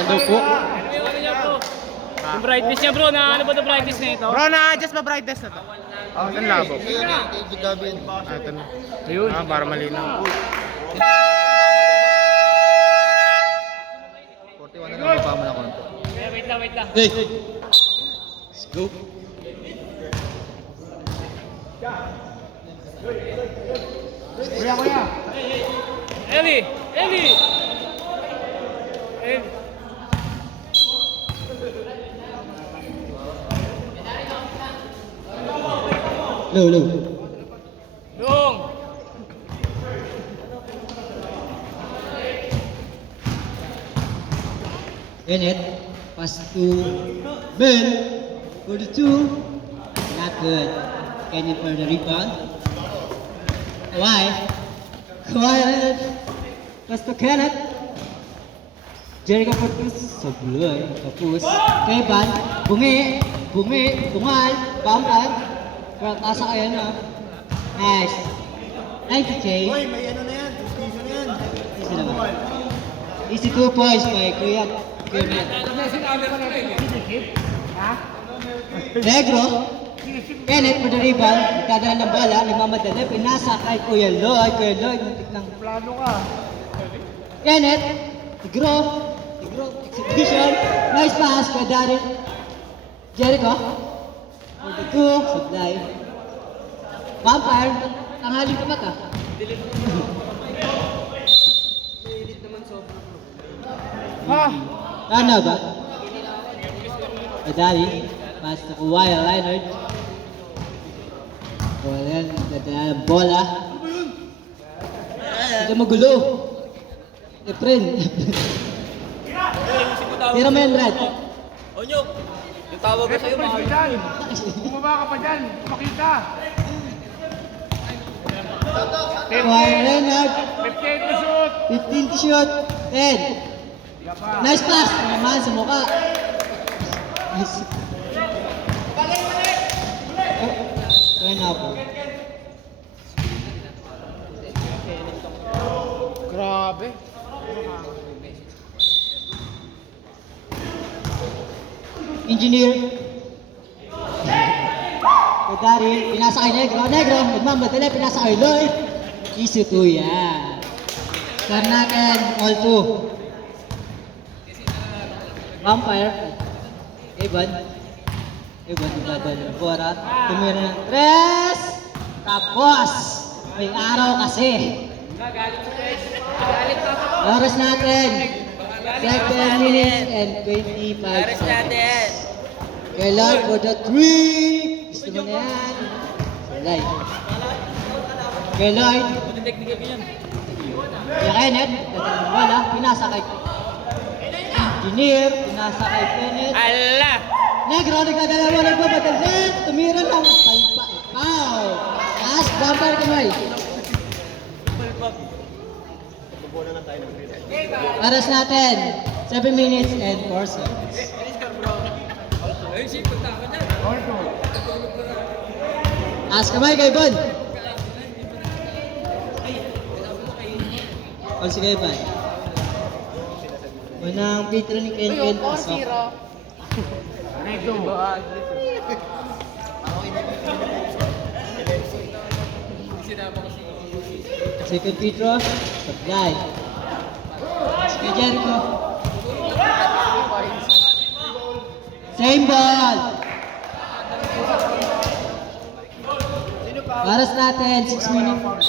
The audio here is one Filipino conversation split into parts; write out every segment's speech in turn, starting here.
Yan daw po. Ano niya bro? Yung brightness niya bro, na ano ba the brightness na ito? Bro, na-adjust ba brightness na to? Oh, ito labo. Ah, ito na. Ayun. Ah, para malinaw. 41 na lang pa mo na konti. Wait lang, wait lang. Hey! Let's go! Eli! Eli! Eli! Low, low. Yung! Bennett, pass to Ben for the two. Not good. Kenny for the rebound. Kawhi. Kawhi. Pass to Kenneth. Jericho Fortus. Sabloy. Tapos. Kevan. Bungi. Bungal. Bumper. Pero tasa kayo na. Nice. 90K. Hoy, may ano na yan, station na yan. Easy naman. Easy 2 points by Kuya. Negro, Kenneth for the rebound, nagdadala ng bala, nagmamadali, pinasa kay Kuya Lloyd, muntik ng Plano ka. Kenneth, Negro, exhibition, nice pass kay Darren, Jericho, for the two, supply, Vampire, tanghaling ka ba ka? Ha? Tama ba? Kadali, pass na Kawhi Leonard. Wala, dadala ng bola. Hindi magulo. Efren. Tira mo yan, Brad. Onyok! Yung tawag ko sa'yo, Pwede dyan. Bumaba ka pa dyan. Makita. Kawhi Leonard, 58 to shoot. 15 to shoot. 10. Nice pass naman sa mukha. Nice. Try na po. Grabe. Engineer. Kadari, pinasa kay Negro. Negro, nagmamadali, pinasa kay Lloyd. Easy 2 yan. Start natin, all 2. Vampire. Evan, nagdadala ng bola. Tumira ng 3. Tapos, may araw kasi. Oras natin. 7 minutes and 25 seconds. Kay Lloyd for the 3. Gusto mo na yan. Salay. Kay Lloyd. Kaya Kenneth, dadala ng bola. Pinasa kay Engineer. Pinasa kay Kenneth. Ala! Negro, nagdadala mo nagbabatali. Tumira lang. Palpa. Wow! Taas, bumper kamay. Oras natin. 7 minutes and 4 seconds. Taas kamay kay Bon. O sige, Bon. Unang pitro ni Ken Ken. Pasok. Dito. Second pitro. Supply. Sige, Jericho. Same ball. Oras natin, 6 minutes.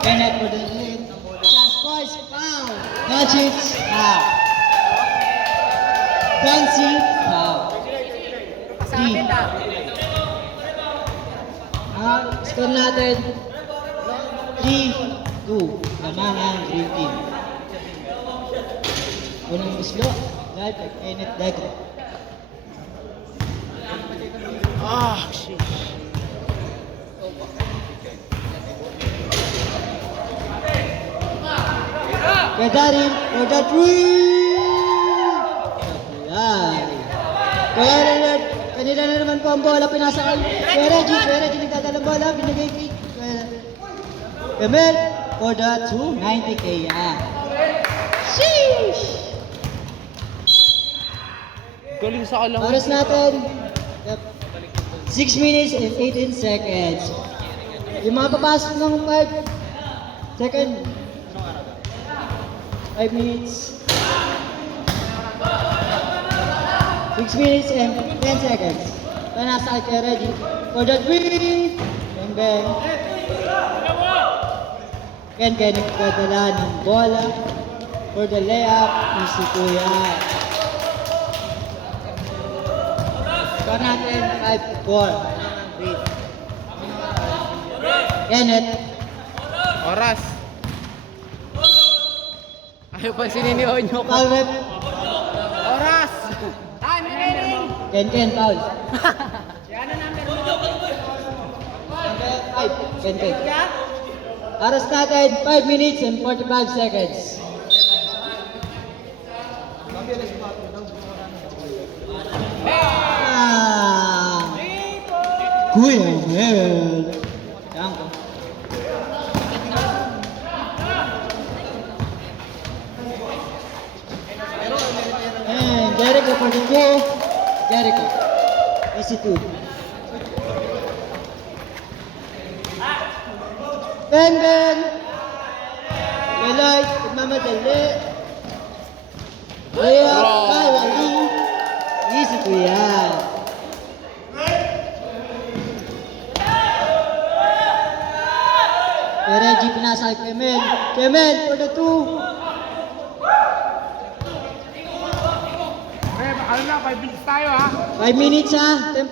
Kenneth for the lead. Chance boys, foul. Doncic, foul. Doncic, foul. 3. Score natin 3-2. Naman ang Green Team. Unang islo, dahil kay Kenneth Negro. Ah, shit. Kay Darin for the 3! Supply. Kaya Leonard, kanila na naman po ang bola, pinasa kay Reggie. Reggie nagdadalang bola, binigay kay Kemel for the 290K. Sheesh! Galing sa alam. Oras natin. 6 minutes and 18 seconds. Yung mga papasok ng 5 second. 5 minutes. 6 minutes and 10 seconds. Kaya nasa kayo ready. For the 3. Bang bang. Ken nagpadala ng bola. For the layup, yung si Kuya. Score natin 5-4. Kenneth. Oras. Ayaw pa sininioon nyo. Foul rep. Oras! Ken, foul. Ken. Oras natin, 5 minutes and 45 seconds. Kuya Mel. Yan ko. And Jericho for the 2. Jericho. Easy 2. Ben. Eloy, mamadali. Layup, kawali. Easy 2 yan. Reggie pinasa kay Kemel. Kemel for the 2. Pre, ano na, 5 minutes tayo ha. 5 minutes ha. 5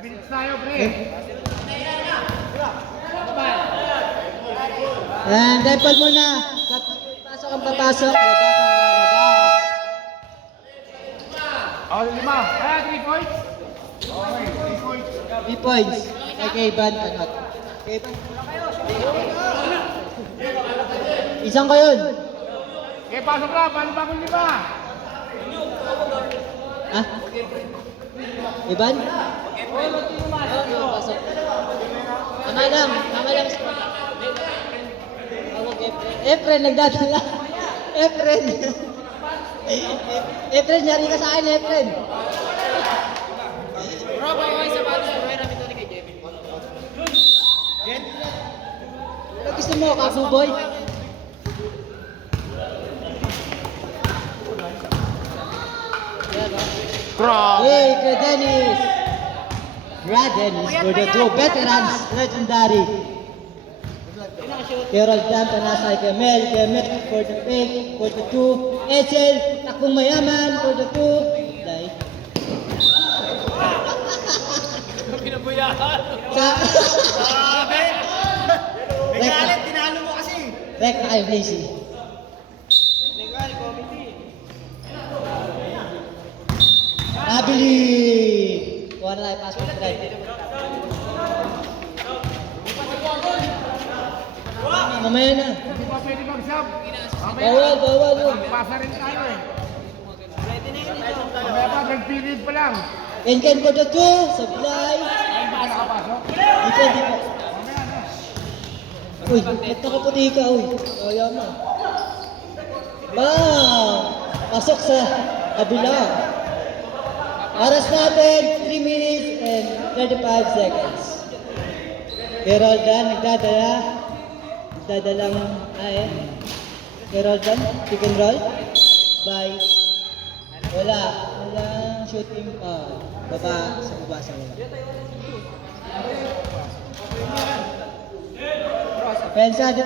minutes tayo, pre. And temple muna. Pasok ang papasok. Labas ang lalabas. Oh, 5. Kaya, 3 points? Okay, 3 points. 3 points. Kay Van Tanot. Isang ko yun. Okay, pasok na. Paano ba kung 5? Ha? Iban? Pasok. Tama lang sa Efren, nagdadala. Efren. Efren, nyari ka sa akin, Efren. Bro, pagkakay sa patos, bro, namin ito ni kay Jevin. Ano gusto mo, kabuboy? Hey, Brad Dennis for the 2 veterans, legendary. Gerald Danta nasa kay Kemel for the fake, for the 2. Edsel, takbong mayaman for the 2. Dai. Pinabuyahan. Grabe! Galit, tinalo mo kasi. Rek na kayo, Blazy. Legal, committee. Nabili! Kuha na tayo, passport red. Mamaya na. Hindi pa pwede mag-sub. Bawal yun. Pasa rin tayo eh. Mamaya pa, nag-period pa lang. Ken for the 2, supply. Ay, baka nakapasok. Di po. Mamaya na. Uy, ba't nakaputi ka, uy? Kaya mo. Bang! Pasok sa kabila. Oras natin, 3 minutes and 35 seconds. Geraldan, nagdadalang, Geraldan, pick and roll. Bye. Walang shooting pa. Baba, sa wala. Depensa.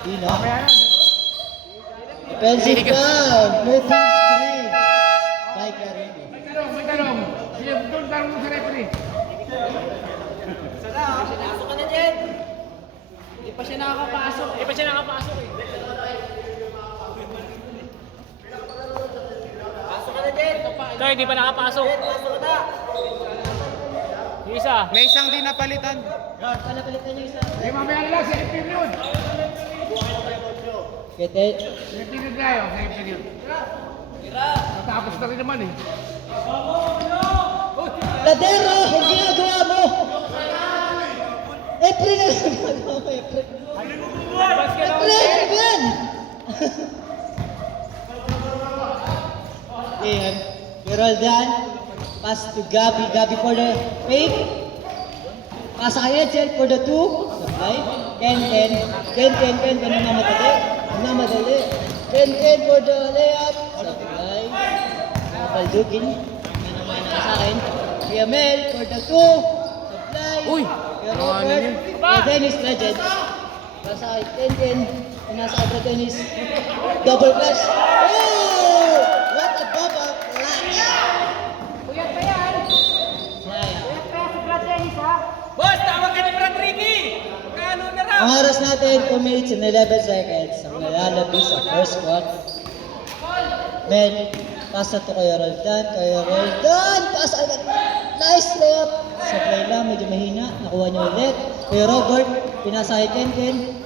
Dino. Mamaya na. Defensive down. Moving screen. By Carino. May tanong. Sige, doon tanong mo sa referee. Pasok ka na dyan. Hindi pa siya nakakapasok eh. Pasok ka na dyan. Ito, hindi pa nakapasok. Pasok na. Yung isa. May isang di napalitan. Palitan niyo isa. Sige, mamaya na lang, second period. Kete. Second period tayo, second period. Natapos na rin naman eh. Ladero, ang ginagawa mo! April na lang ginagawa mo, April. April, Ben! Ayan. Geraldan. Pass to Gabi. Gabi for the fake. Pass kay Edsel for the 2. Supply. Ken namadali. Ken for the layup. Supply. Baldugin. Mana sa akin. Kiamel for the 2. Supply. Uy! Kaya Robert. Kaya Dennis Legend. Pass kay Ken. Nasa Abra Dennis. Double flash. Oh! What a double flash! Kuyat pa yan. Sayang. Kuyat pa yan sa Brad Dennis, ha? Boss, tawag ka ni Brad Ricky! Kano na raw? Ang oras natin, 2 minutes and 11 seconds. Ang nalalabis sa first quarter. Men, pass na to kay Roldan. Pass agad. Nice layup. Supply lang, medyo mahina. Nakuha niyo ulit. Kay Robert, pinasa kay Ken.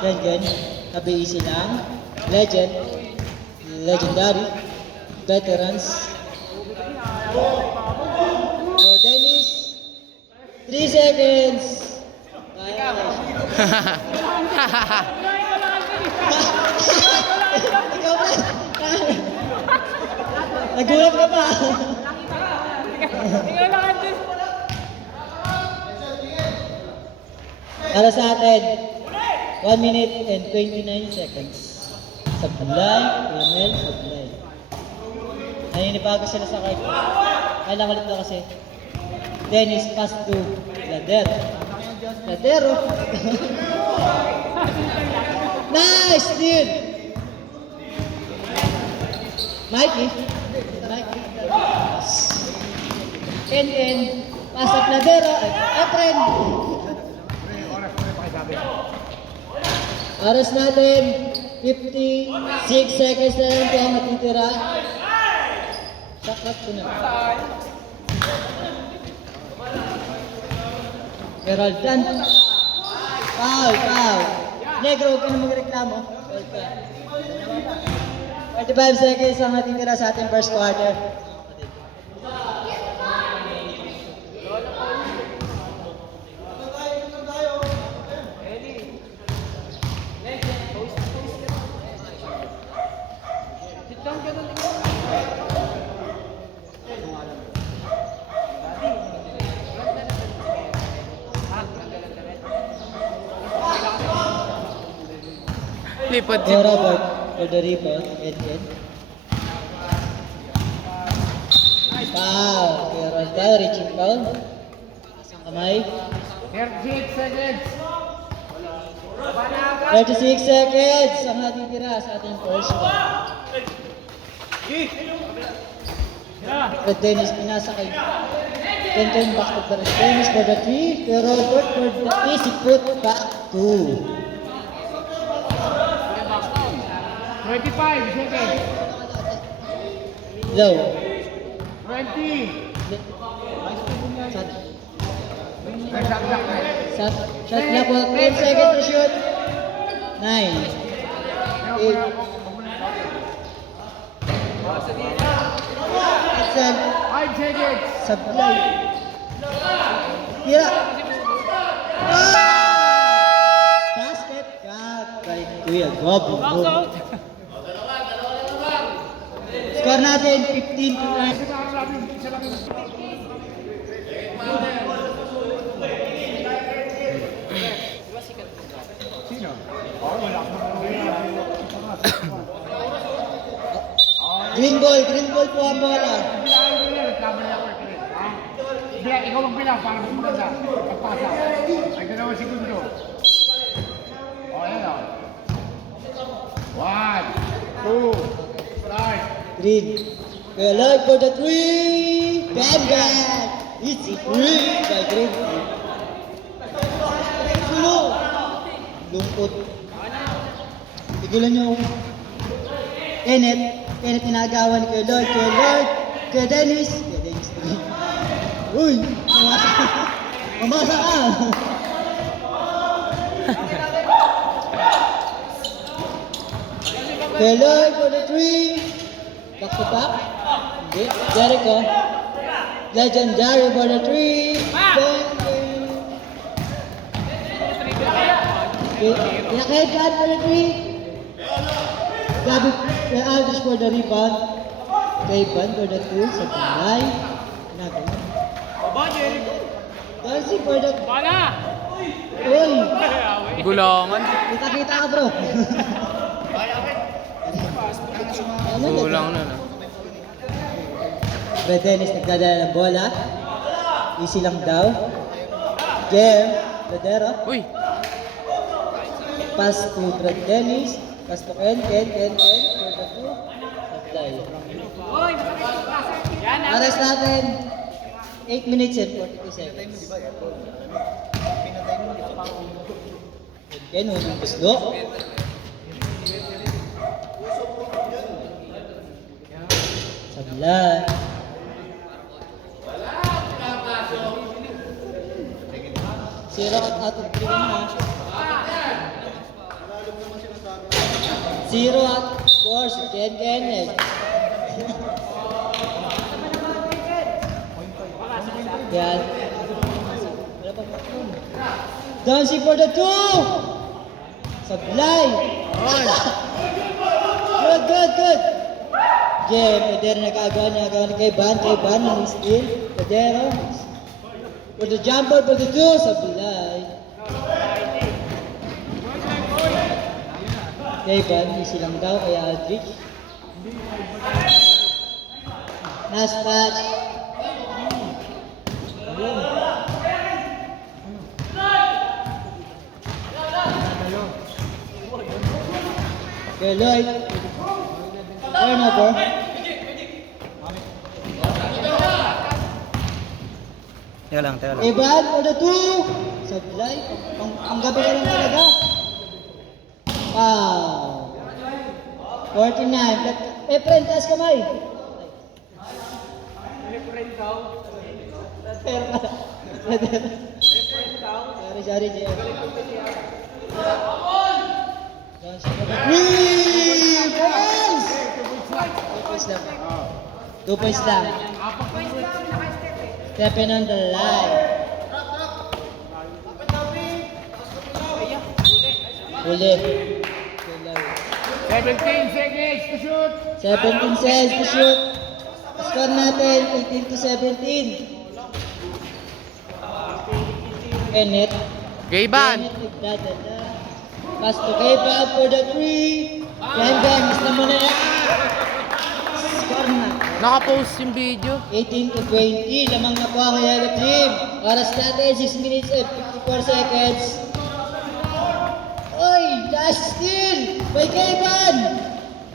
Ken. Tabi easy lang. Legendary. Veterans. Kay Dennis. 3 seconds. Ikaw ba? Nagulat ka pa. Tingnan lang ang Diyos. Para sa atin, 1 minute and 29 seconds. Sablay, Emel, sablay. Naninibago sila sa card. Kailangan ulit na kasi. Dennis, pass to Ladero. Nice, dude! Mikey. Ken, pass up Ladero. Efren. Oras natin, 56 seconds na lang ito ang matitira. Sakat ko na. Geraldan. Foul. Negro, huwag ka na magreklamo. Foul ka. 45 seconds ang matitira sa ating first quarter. Lipad si Kay Robert for the rebound. Ed. Foul. Kay Roldan, reaching foul. Isang kamay. 36 seconds. 36 seconds ang natitira sa ating first quarter. But Dennis pinasa kay Ken back to the Dennis for the 3. Kay Robert for the easy put back 2. 25 seconds. Low. 20. Shot clock 10 seconds to shoot. 9. 8. Itzel. 5 seconds. Sablay. Tira. Basket cut by Kuya Gobo. Knockout. Score natin 15 to 9. Green ball po ang bola. Hindi, ikaw magbilang para mas maganda. Pagpasa. Ay, 2 segundo. O, ayan o. 1, 2, start. Green. Kuya Lloyd for the 3. Bam! Easy 3 by Green. Sulo. Lungkot. Tigilan niyo. Kenneth tinagawan kay Lloyd. Kay Dennis. Uy! Mamasa ka! Kay Lloyd for the 3. Back to back. Hindi. Jericho. Legendary for the 3. Pinaka-headband for the 3. Gabi Aldrich for the rebound. Kayban for the 2. Sa tulay. Darcy for the... Bala! Uy! Gulangan. Kita-kita ka bro. Gulang na na. Brad Dennis nagdadala ng bola. Easy lang daw. Game. Ladero. Uy! Pass to Brad Dennis. Pass to Ken. For the 2. Supply. Aras natin. 8 minutes and 42 seconds. Ken, unang puslo. Sablay. Zero out of 3 na. 0 out of 4 si Ken Kenneth. Yan. Wala pa pakun. Dancing for the 2! Sablay! Good! Jem, Pedero nagagawa ni Kayban, ang steal. Pedero. For the jump ball for the 2, Sablay. Kayban, easy lang daw kay Aldrich. Last patch. Okay, Lloyd. Turnover. Teka lang. Evan for the 2. Sablay. Ang gabi ka lang talaga. Wow. 49. Friend, taas kamay. Sorry, Jay. 3 points! 2 points lang. Stepping on the line. Ulit. 17 seconds to shoot. 17 seconds to shoot. Score natin 18 to 17. Kenneth. Gayban! Kenneth nagdadala. Pass to Kayban for the 3. Kenneth, gusto mo na yan. Score na. Nakapost yung video. 18 to 20. Lamang na po ang Yellow Team. Oras natin 6 minutes and 54 seconds. Oy! Last steal! By Kayban!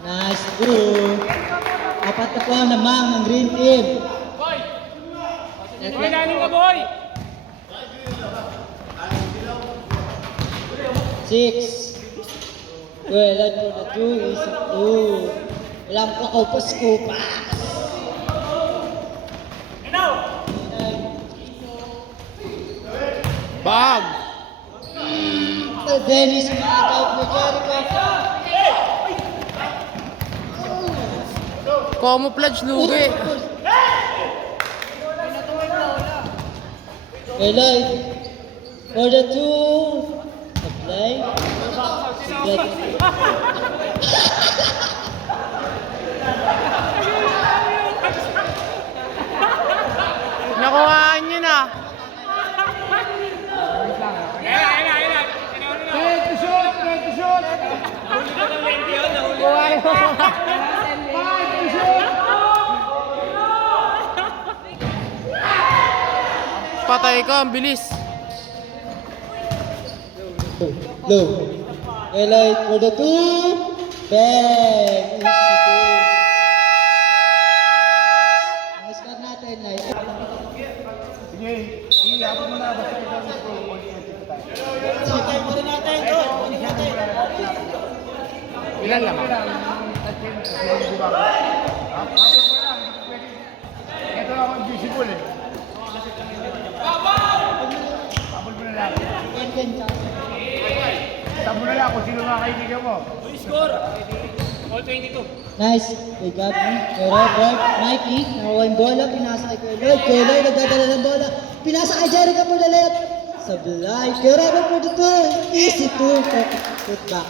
Nice two. Apat na po namang ng Green Team. Boy, lalim ka, boy! 6. Well, for the 2 is 2. Walang pakupas-kupas. Bag! Dennis Magaw na Jericho. Camouflage lugi. Lloyd for the 2. Apply. Nakuhaan nyo na. Ayun. Get to shoot. Huli ka ng 20 yun, nahuli. 5 to shoot. Patay ka, ang bilis. Low. Lloyd for the 2. Bang. Easy 2. Ang score natin ay Sige, ihapon mo na. Basta ikaw yung score. Ilan lang? Ito ako yung visible eh. Habol mo na lang. Sabi mo na lang kung sino mga kaibigan mo. Score! All 22. Nice. Kay Gabi. Kay Robert. Mikey. Nakuha yung bola. Pinasa kay Kuya Lloyd. Kuya Lloyd nagdadala ng bola. Pinasa kay Jericho for the left. Sablay. Kay Robert for the two. Easy two. Put back.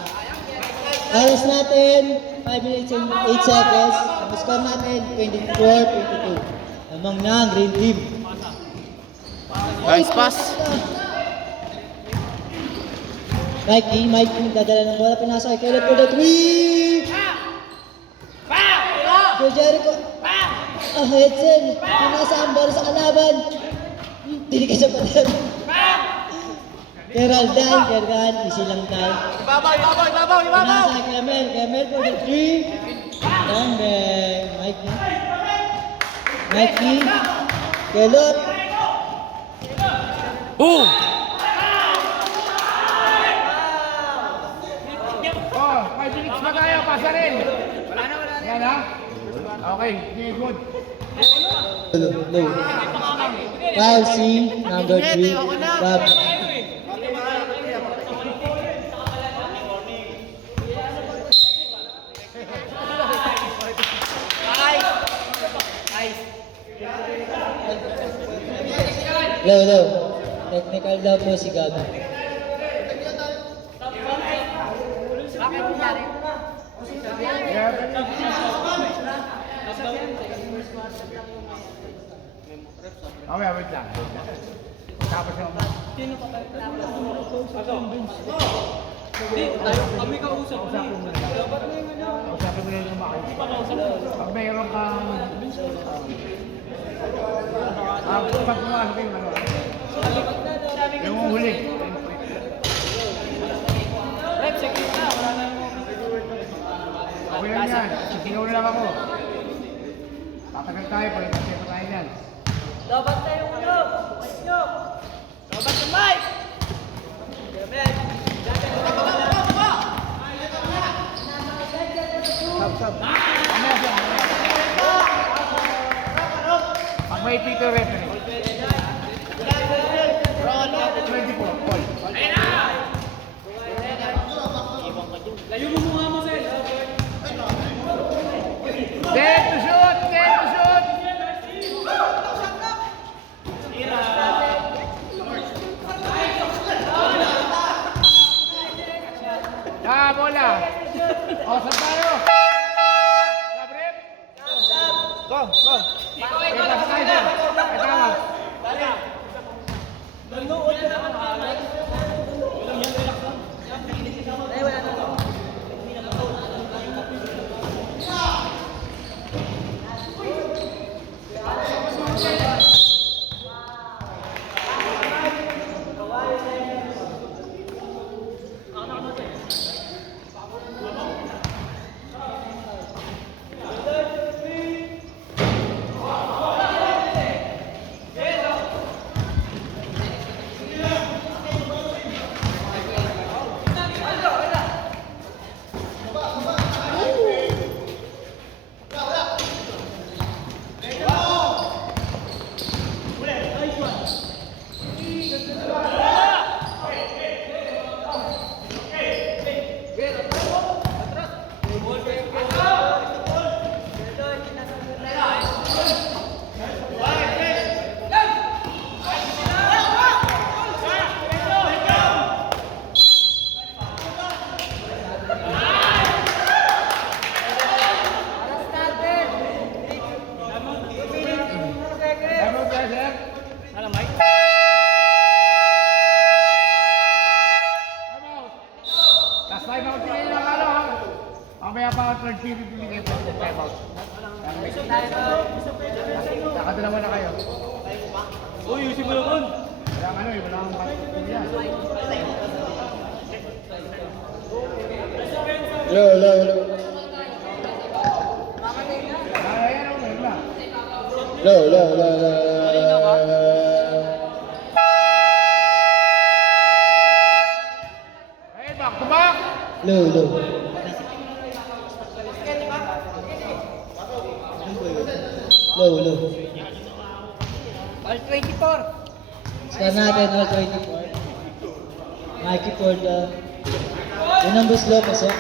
Oras natin. 5 minutes and 8 seconds. Ang score natin 24-22. Lamang na ang Green Team. Nice pass. Mikey nagdadala ng bola. Pinasa kay Kuya Lloyd for the three. Kuya Jericho. Edson. Pinasa ang bola sa kalaban. Dili ka siya patin. Geraldan, easy lang tayo. Ibabaw! Pinasa kay Kemel for the three. Down there. Mikey. Kelot. Boom! Oh, 5 minutes pa tayo, pasa rin. Yan ha? Okay, sige, good. Low. Foul C, number 3. Bob. Low. Technical daw po si Gabi. Okay, wait lang. Tapos yung... Kami kausap mo na. Kausapin mo na yung kumakay. Pag mayroon kang... pag pumasok yung ano. Yung huli. Rep, sige na. Wala na yung... Okay lang yan. Sisigaw na lang ako. Tatagal tayo, palitasya pa tayo yan. Dapat na yung ano. Mic nyo. Dapat yung mic. Pag may Peter referee. 24, call. Layo mo mukha mo, Sel. Dead to shoot! Bola! O, saan tayo? Gabriel? Go. Ito tayo. Mamaya pa ang third period bibigay po sa timeout. Nakadalawa na kayo. Uy, yusin mo naman. Walang ano eh, walang basketball yan. Low. Ayan ako, meron na. Low. Hey, back to back! Low. All 24. Score natin all 24. Mikey for the... Yung numbers low, pasok.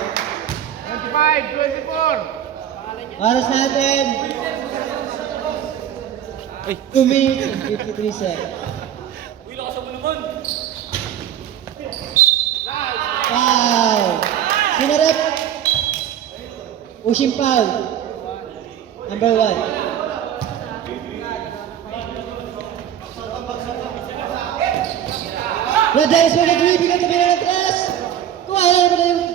25, 24! Oras natin. 2 minutes and 53 seconds. Foul! Sino rep? Pushing foul. Number 1. Rodriguez with a three, bigyan sa pinang atras. Kuha na naman yung...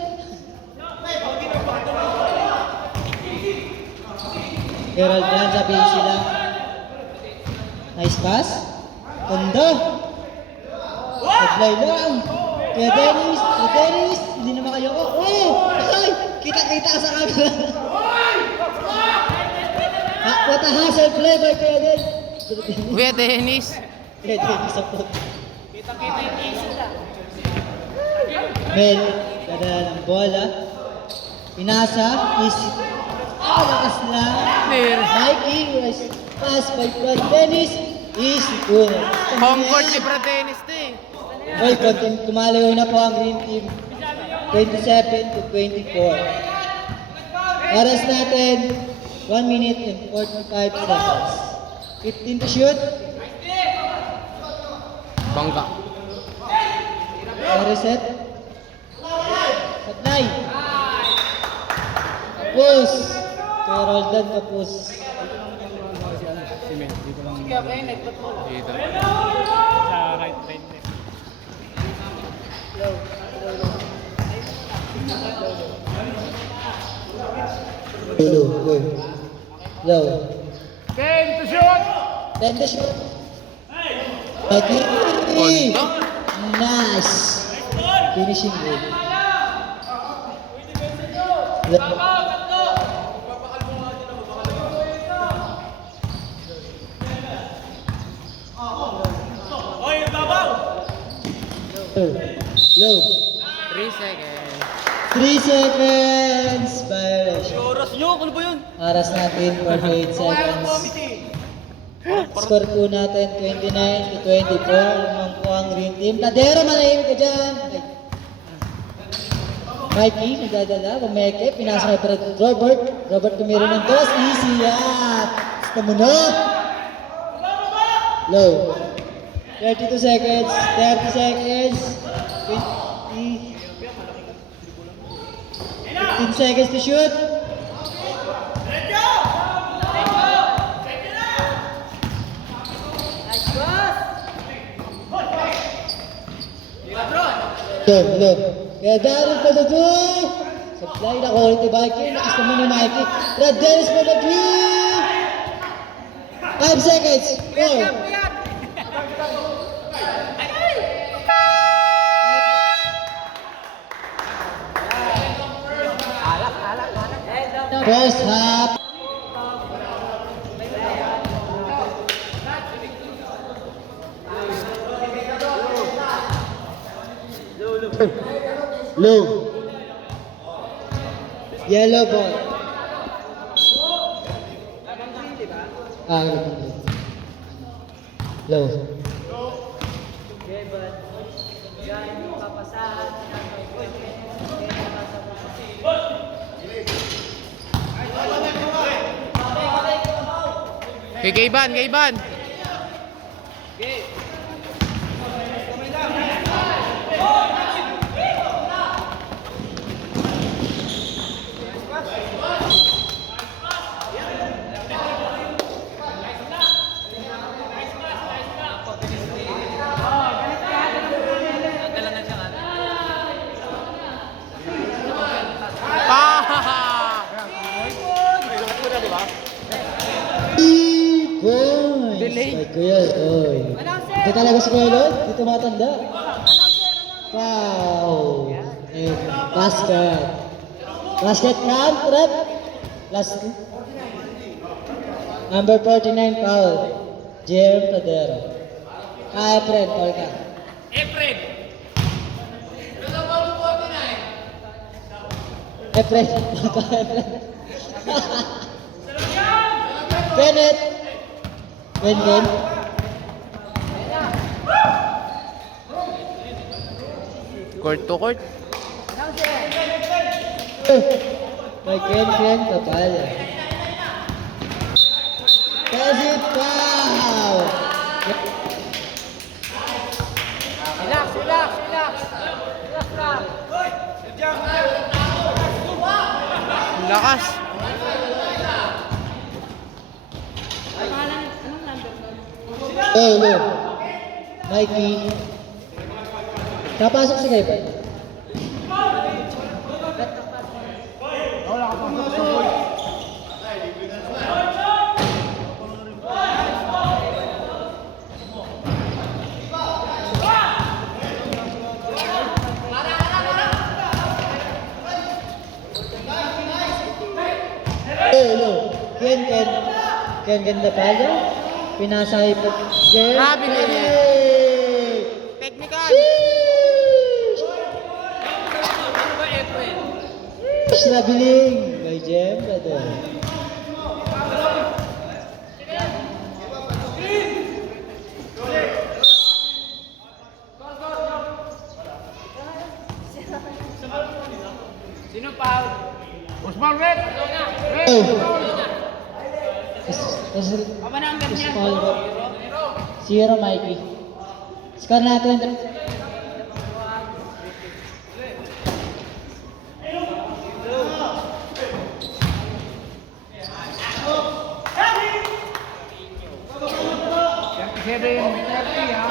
Gerald Brand, sabihin sila. Nice pass. Tondo. Sablay lang. Kaya Dennis, hindi naman kayo ko. Oh! Ay! Kita-kita sa camera. What a hustle play by Kuya Dennis. Kuya Dennis. Kuya Dennis sa pot. Mel, dadala ng bola. Pinasa, easy. Lakas lang. Mikey, nice pass by Brad Dennis. Easy po. Home court ni Brad Dennis to eh. Well, tumalayo na po ang Green Team. 27 to 24. Oras natin, 1 minute and 45 seconds. 15 to shoot. Bangka. Reset. Sablay. Tapos. Kaya Roldan tapos. Dito. Sa right side. Low. Game to shoot! 10 to shoot. Okay. Nice. Finishing good. Low. 3 seconds. 3 seconds. Violation. Oras nyo, ano ba yun? Oras natin 48 seconds. Score po natin 29 to 24. Lamang po ang Green Team. Tadero, manahimik ka dyan. Mikey, nagdadala. Pumeke. Pinasa kay Robert. Robert tumira ng toss. Easy yan. Gusto mo na. Low. 32 seconds. 30 seconds. 20. 15 seconds to shoot. Look. Kaya Darren pa na doon. Supply na quality Viking. Lakas naman ni Mikey. Brad Dennis pa na 3. 5 seconds. 4. First half. Low. Yellow ball. Low. Okay, Gayban. Ay, Kuya, oy. Ito talaga si Kuya Lloyd, di tumatanda. Foul. And basket. Basket count, rep. Last two. Number 49 foul. Jerem Tadero. Efren, foul ka. Efren. Bennett. Ben. Court to court. Kay Ken Kapal. Pass it foul! Relax, relax, relax. Relax lang. Lakas. Oh, no. Mikey. Napasok si Kevin. Wala ka pa sa boy. Oh, no. Ken ganda pala. Pinasay po. Jen. Grabe na yan. Hey! Technical. Sheesh na biling. Kay Jem, brother. Sino foul? Usman Red! Oh! Apa number niya? Zero, Mikey. Score natin. Seven, 30 ha.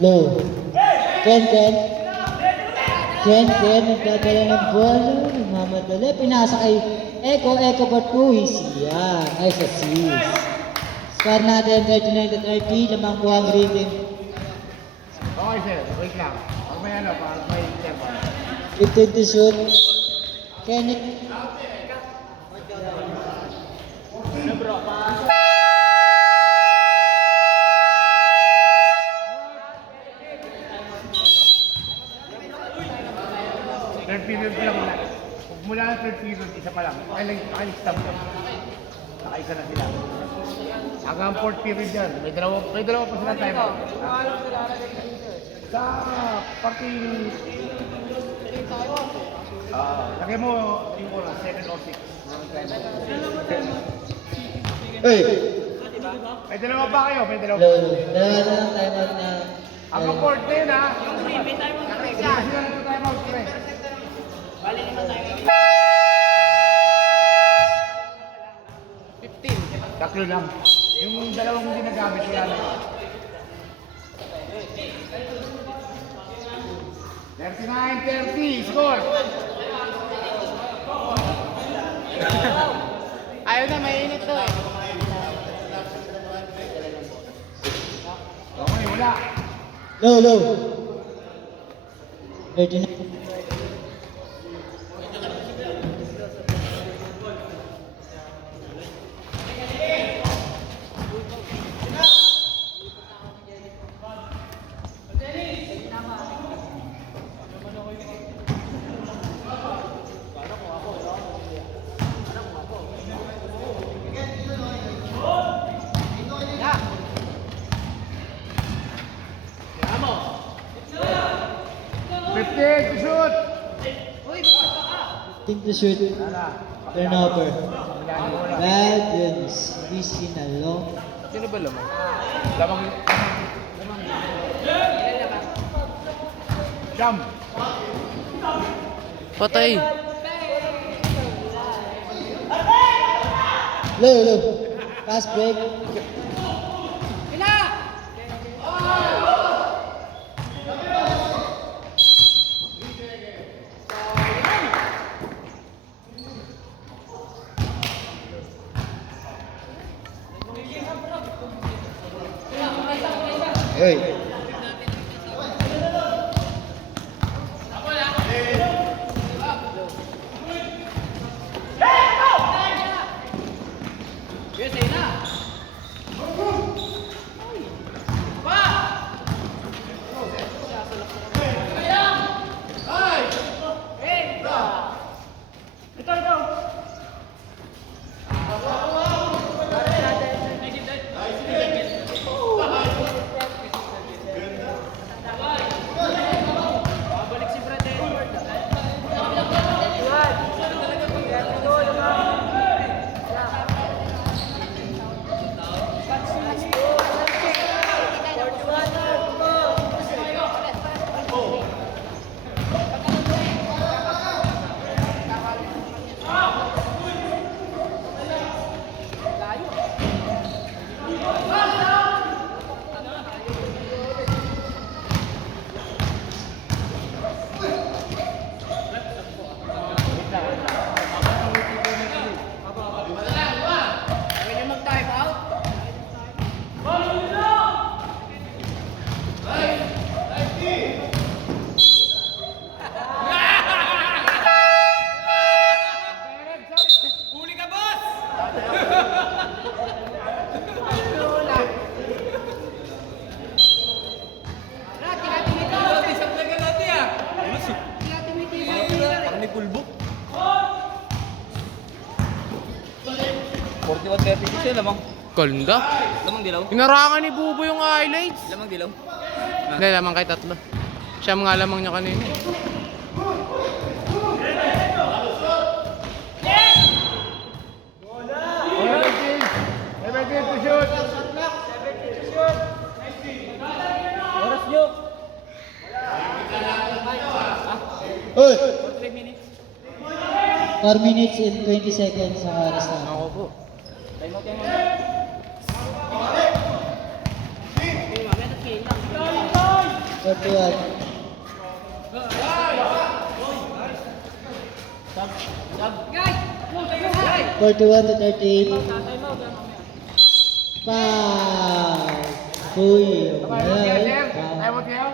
Low. Ken. Nagdadala ng bola. Nagmamadali. Pinasa kay Echo Bartuis. Yan. Nice assist. Score natin 39-30. Lamang po ang rating. Okay sir, wait lang. Pag may ano, pag may tempo. 15 to shoot. Kenneth. Third period lang na. Mula ng third period, isa pa lang. Stop ka. Nakaisa na sila. Hanggang fourth period yan. May dalawa pa sila time out. Sa parting... lagay mo yung oras, 7 or 6. Hey! May dalawa ba kayo? May dalawa. Low. Dalawa na lang time out na. Hanggang fourth na yun ha. May tayo mo na Hindi sila nagta-time out. Bali naman tayo. 15. Tatlo lang. Yung dalawang hindi nagamit wala na. 39-30, score! Ayaw na, mainit to eh. Okay, wala. Low. 39. To shoot. Turnover. Bad yun. Hindi sinalo. Sino ba lamang? Lamang. Jump. Patay. Low. Pass break. Hey. Ito. Ito lamang. Ganda. Lamang dilaw. Inarangan ni Bubo yung highlights. Lamang dilaw. Hindi, lamang kay tatlo. Siya nga lamang niya kanina. Everything to shoot. Oras nyo. Uy! 3 minutes. 4 minutes and 20 seconds ang oras na. Ako po. Time out yan muna. Forty-one. Sub. Sub. 41 to 38. Time out yan mamaya. Foul. Uy, Ayaw mo, sir? foul. Ayaw mo, sir?